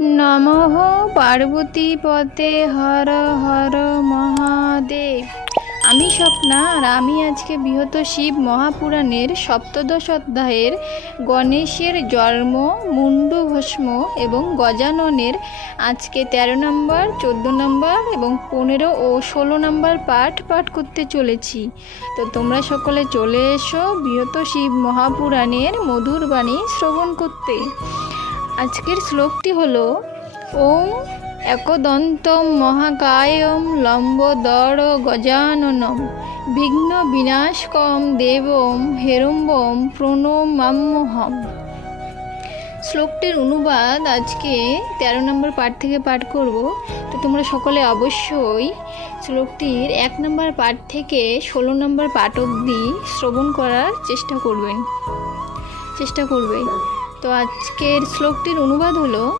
নমঃ পার্বতীপতে হর হর মহাদেব। আমি স্বপ্না, আর আমি আজকে বৃহৎ শিব মহাপুরাণের সপ্তদশ অধ্যায়ের গণেশের জন্ম, মুন্ডু ভস্ম এবং গজাননের আজকে 13 নম্বর, 14 নম্বর এবং 15 ও 16 নম্বর পাঠ করতে চলেছি। তো তোমরা সকলে চলে এসো বৃহৎ শিব মহাপুরাণের মধুর বাণী শ্রবণ করতে। আজকের শ্লোকটি হলো ওম একদন্তম মহাকায়ম লম্বোদর গজাননম বিঘ্ন বিনাশকম দেবম হেরম্বম প্রণমাম্যহম। শ্লোকটির অনুবাদ আজকে 13 নম্বর পাঠ থেকে পাঠ করব। তো তোমরা সকলে অবশ্যই শ্লোকটির 1 নম্বর পাঠ থেকে 16 নম্বর পাঠ অবধি শ্রবণ করার চেষ্টা করবে। তো আজকের শ্লোকটির অনুবাদ হলো